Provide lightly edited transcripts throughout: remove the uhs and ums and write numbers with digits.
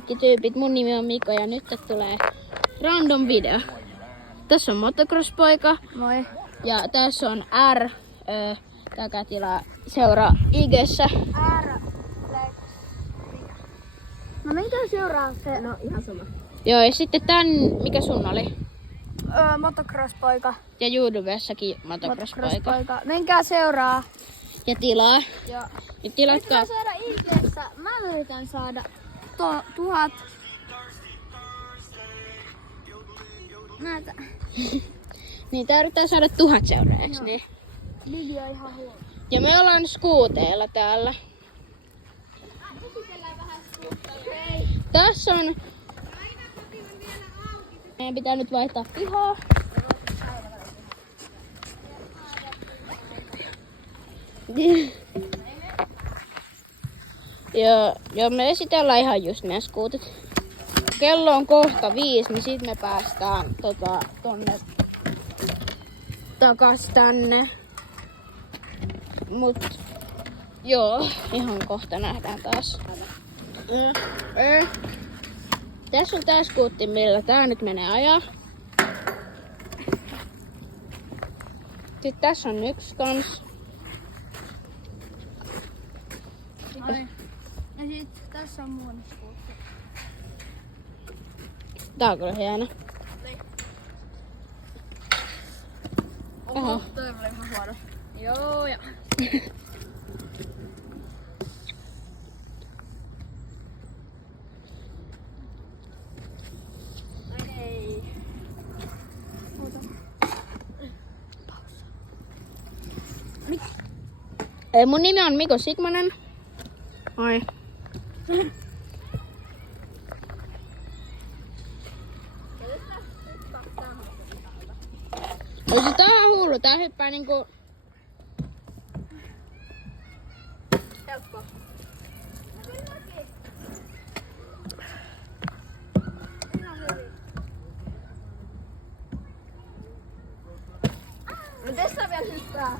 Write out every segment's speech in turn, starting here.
Kaikki tyypit, mun nimi on Miko ja nyt tulee random video. Tässä on Motocross-poika. Moi. Ja tässä on R. Takatilaa seuraa IG:ssä. No mitä seuraa se? No ihan sama. Joo, ja sitten tän, mikä sun oli? Motocross-poika. Ja YouTubessakin Motocross-poika. Menkää seuraa. Ja tilaa. Joo. Ja tilatkaa. Pitää saada IG:ssä. Mä yritän saada 1000. Näitä. Niin, tää yrittää saada 1000 seuraajaksi. Niin. Video ihan huono. Ja me ollaan skuuteilla täällä. Tässä on... Meidän pitää nyt vaihtaa pihaa. Joo, me esitellään ihan just meidän skuutit. Kello on kohta 5, niin sit me päästään tonne takas tänne. Mut joo, ihan kohta nähdään taas. Tässä on tää skuutti, millä tää nyt menee ajaa. Sitten tässä on yksi kans. Ai. Ja sit tässä on muun skuutti. Tää on kyllä hieno. Oho, toi oli ihan huono. Joo ja. Ei. Oota. Pausa. Mun nimi on Miko Sigmanen. Ai. Tää on hullu, tää hyppää niinku... Helppo. No tässä vielä hyppää.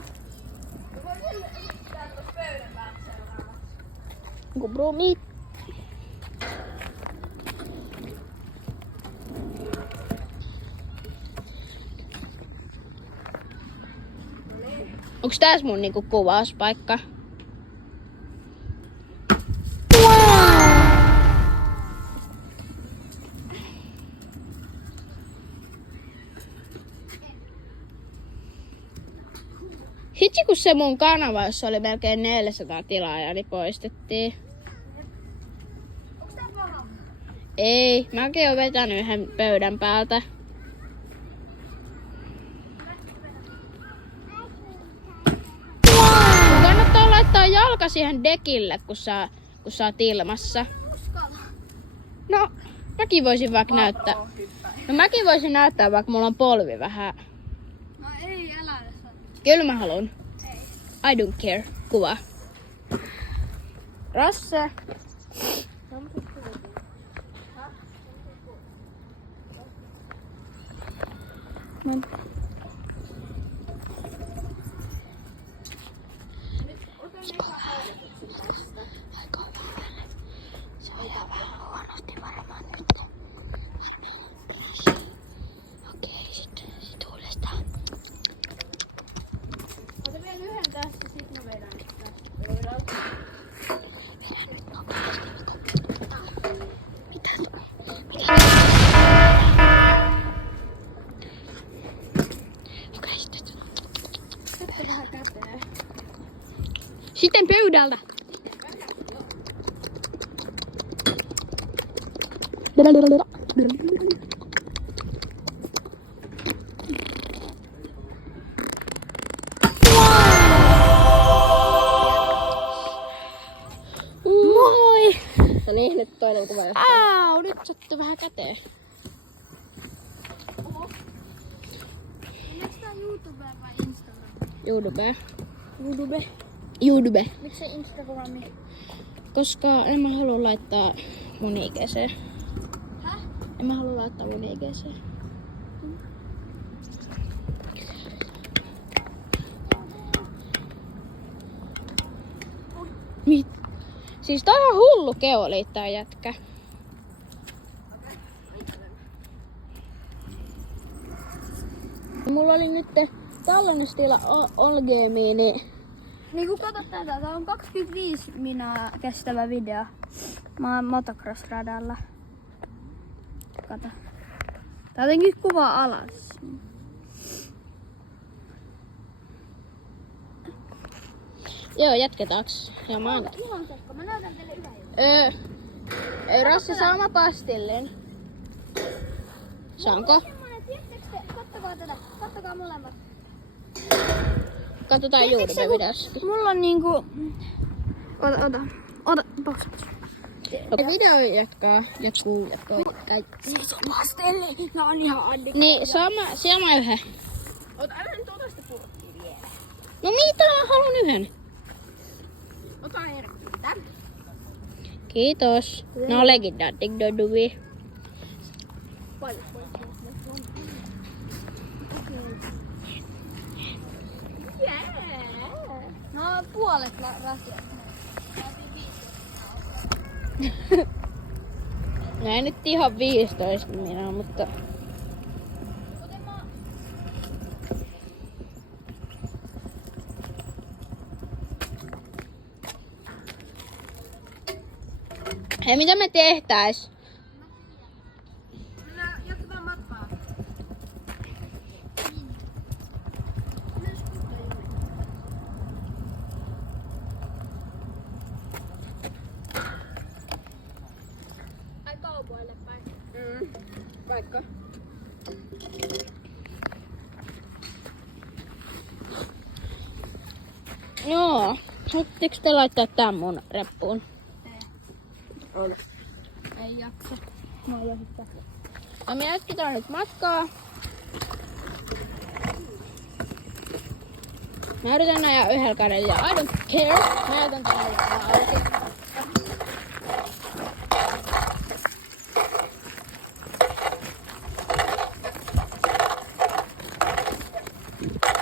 Voi vielä hyppää tuossa pöydän päällä seuraavaksi. Niinku brumi. Onks tääs mun niinku kuvauspaikka? Hitsi kun se mun kanava, jossa oli melkein 400 tilaajaa, niin poistettiin. Onks tää paha? Ei, mäkin oon vetänyt yhden pöydän päältä. Kannattaa laittaa jalka siihen dekille, kun sä oot ilmassa. Uskalla. No, mäkin voisin vaikka näyttää. No mäkin voisin näyttää, vaikka mulla on polvi vähän. No ei, älä edes. Kyllä mä haluun. Ei. I don't care. Kuva. Rasse. Se vedää vähän huonosti varmaan nyt. Okei, sitten uudestaan. Ota vielä yhden tästä, sit mä vedän tästä. Vedä nyt nopeasti. Mitä okei, sitten. Sitten vähän käteen. Sitten pöydältä. Moi! No niin, nyt toinen kuva. Au, nyt sattui vähän käteen. Oho. Mennäänkö tää YouTubeen vai Instagramiin? YouTube. Miksi Instagrami? Koska en mä halua laittaa mun IG:seen. Häh? En mä halua laittaa mun IG:seen. Mit? Siis tää on ihan hullu keoli tää jätkä. Mulla oli nyt tallennustila Olgemi, niin Niinku kato tätä, tää on 25 minaa kestävä video. Mä oon motocross-radalla. Kato. Tää jotenkin kuvaa alas. joo, jatketaaks? Ja mä oon... Ihan sekka, mä näytän teille yhden jutun. Rassi saa mä pastillin. Saanko? Tiedättekö te, kattokaa tätä, kattokaa molemmat. Katsotaan YouTube-videossa. Mulla on niinku... Ota, pausa. Video jatkuu. Siis on pastelli, nää on ihan addik. Niin, sama yhden. Ota, älä nyt ota sitä purkkiä vielä. No mitä, mä haluan yhden. Ota Erkiltä. Kiitos. No legendaardik doduvi. Paljon. No puolet rasiat. No ei nyt ihan 15 minä, mutta... Hei, mitä me tehtäis? Mennään jatketaan matkaa. Ai kaupoille päin. Vaikka. Joo. Haluatteko te laittaa tän mun reppuun? Ei jaksa. Mä oon johon tässä. No me jatketaan nyt matkaa. Mä yritän ajaa yhdellä kädellä ja I don't care. Mä jätän tän auki.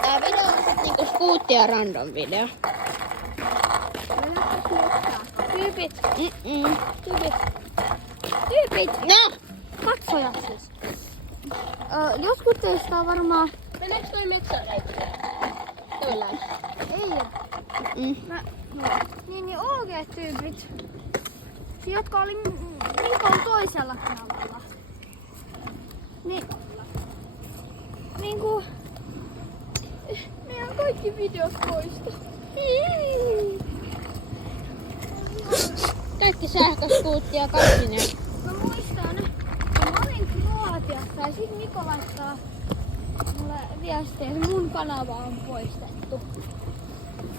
Tää video on sit niinku skuutti ja random video. Tyypit. Tyypit! No! Katsojat siis. Joskus teistä on varmaan... Meneekö toi metsäreitä? Toillain. Ei. Niin OG-tyypit, jotka oli Mikon toisella kanavalla. Niinku... Meidän kaikki videot poista. Kaikki sähköskuutti ja kaikki ne. Mä muistan, kun mä olin Kroatiassa ja sit Miko laittaa mulle viestiä, että mun kanava on poistettu.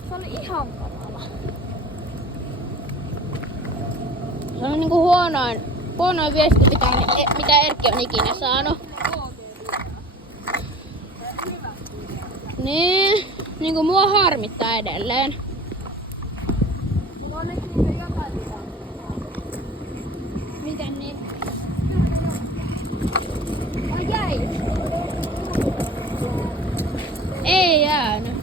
Se oli ihan kamala. Se on niinku huonoin viesti, mitä Erkki on ikinä saanut. Niin, niinku mua harmittaa edelleen. Mutta onneksi niitä jotain saa. Miten niin? Ai jäi! Ei jäänyt.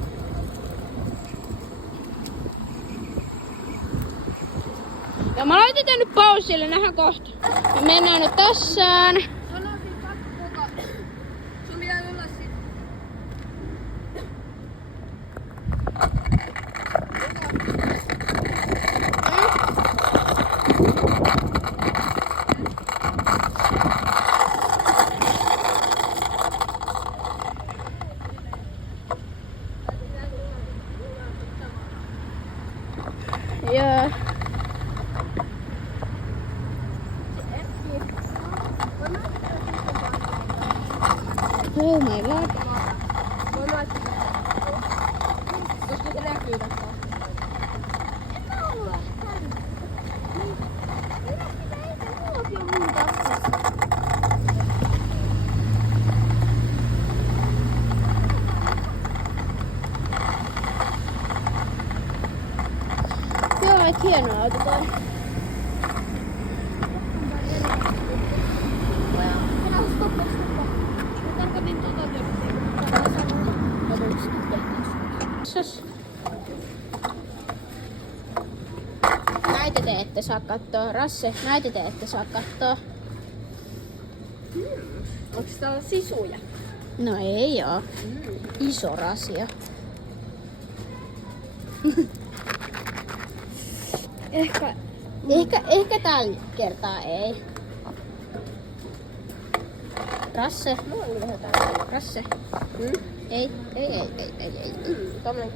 Ja mä laitan tän nyt pausille, nähdään kohta. Me mennään nyt tässään. Sanoisin pakko, sun pitää tulla sit. Joo. Oh my god. Koska se näkyy tässä. En mä halua. Mullakin on mun tassissa. Joo, et hieno auto toi. Minä uskon stoppa. Mä tarkoitin tota Sos. Näitä te ette saa kattoo. Rasse, näitä te ette saa kattoo. Onks täällä sisuja? No ei oo. Iso rasia. Ehkä tällä kertaa ei. Rasse. Rasse. Ei. Tommonen.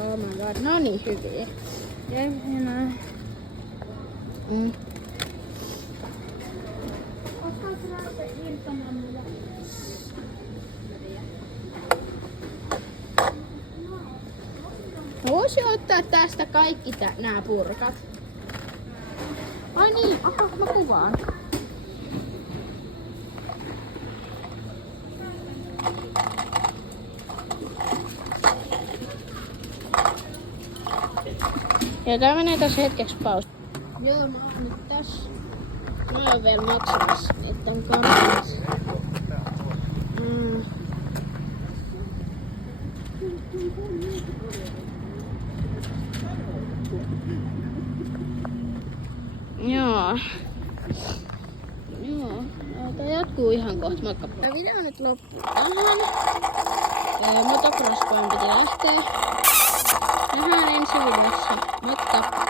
Oh my god, no niin hyviä. Ja enää. Voisi ottaa tästä kaikki nämä purkat. Ai niin, aha, mä kuvaan. Ja tää menee tässä hetkeksi paus. Joo, mä oon nyt tässä. Mä oon vielä maksamassa niitten kanssa. Joo. Tää jatkuu ihan kohta. Moikka. Tää video nyt loppuu tähän. Motocross-koin piti lähteä. Nähdään ensi videossa. Moikka!